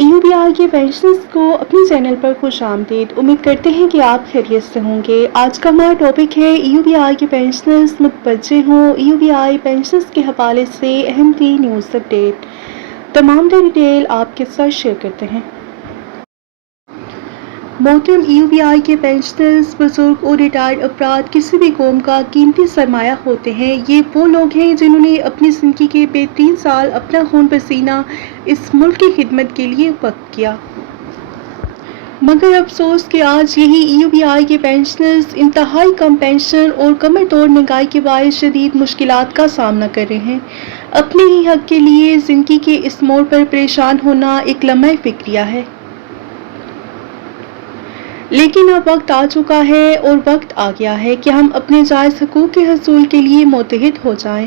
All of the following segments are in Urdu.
EUBI کے پینشنرز کو اپنے چینل پر خوش آمدید۔ امید کرتے ہیں کہ آپ خیریت سے ہوں گے۔ آج کا ہمارا ٹاپک ہے EUBI کے پینشنرز متوجہ ہوں۔ EUBI پینشنرز کے حوالے سے اہم ترین نیوز اپڈیٹ، تمام ڈیٹیل آپ کے ساتھ شیئر کرتے ہیں۔ محترم، EUBI کے پینشنرز بزرگ اور ریٹائرڈ افراد کسی بھی قوم کا قیمتی سرمایہ ہوتے ہیں۔ یہ وہ لوگ ہیں جنہوں نے اپنی زندگی کے بہترین سال اپنا خون پسینہ اس ملک کی خدمت کے لیے وقف کیا۔ مگر افسوس کہ آج یہی EUBI کے پینشنرز انتہائی کم پینشن اور کمر توڑ مہنگائی کے باعث شدید مشکلات کا سامنا کر رہے ہیں۔ اپنے ہی حق کے لیے زندگی کے اس موڑ پر پریشان ہونا ایک لمحہ فکریہ ہے۔ لیکن اب وقت آ چکا ہے اور وقت آ گیا ہے کہ ہم اپنے جائز حقوق کے حصول کے لیے متحد ہو جائیں۔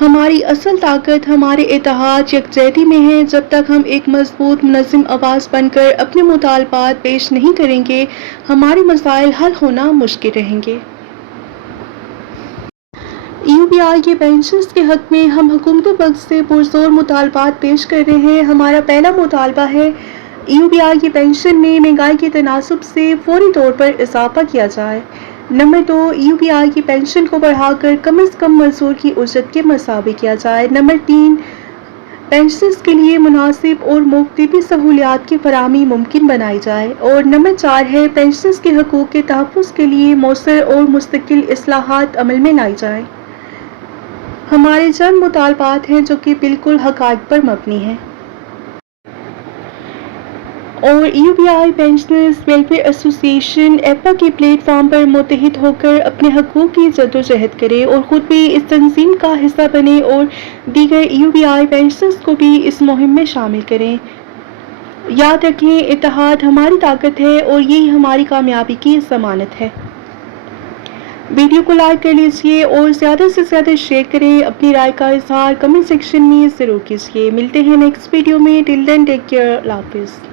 ہماری اصل طاقت ہمارے اتحاد یکجہتی میں ہے۔ جب تک ہم ایک مضبوط منظم آواز بن کر اپنے مطالبات پیش نہیں کریں گے، ہمارے مسائل حل ہونا مشکل رہیں گے۔ EUBI کے پینشنرز کے حق میں ہم حکومت وقت سے پرزور مطالبات پیش کر رہے ہیں۔ ہمارا پہلا مطالبہ ہے EUBI کی پینشن میں مہنگائی کے تناسب سے فوری طور پر اضافہ کیا جائے۔ نمبر 2، EUBI کی پینشن کو بڑھا کر کم از کم مزدور کی اجرت کے مساوی کیا جائے۔ نمبر 3، پینشنرز کے لیے مناسب اور مختلف سہولیات کی فراہمی ممکن بنائی جائے۔ اور نمبر 4 ہے، پینشنرز کے حقوق کے تحفظ کے لیے مؤثر اور مستقل اصلاحات عمل میں لائی جائیں۔ ہمارے چند مطالبات ہیں جو کہ بالکل حقائق پر مبنی ہیں۔ اور EUBI پینشنرز ویلفیئر ایسوسی ایشن ایپا کے پلیٹ فارم پر متحد ہو کر اپنے حقوق کی جدوجہد کرے اور خود بھی اس تنظیم کا حصہ بنے اور دیگر EUBI پینشنرز کو بھی اس مہم میں شامل کریں۔ یاد رکھیں، اتحاد ہماری طاقت ہے اور یہی ہماری کامیابی کی ضمانت ہے۔ ویڈیو کو لائک کر لیجئے اور زیادہ سے زیادہ شیئر کریں۔ اپنی رائے کا اظہار کمنٹ سیکشن میں ضرور کیجئے۔ ملتے ہیں نیکسٹ ویڈیو میں۔ ٹل دین ٹیک کیئر، اللہ حافظ۔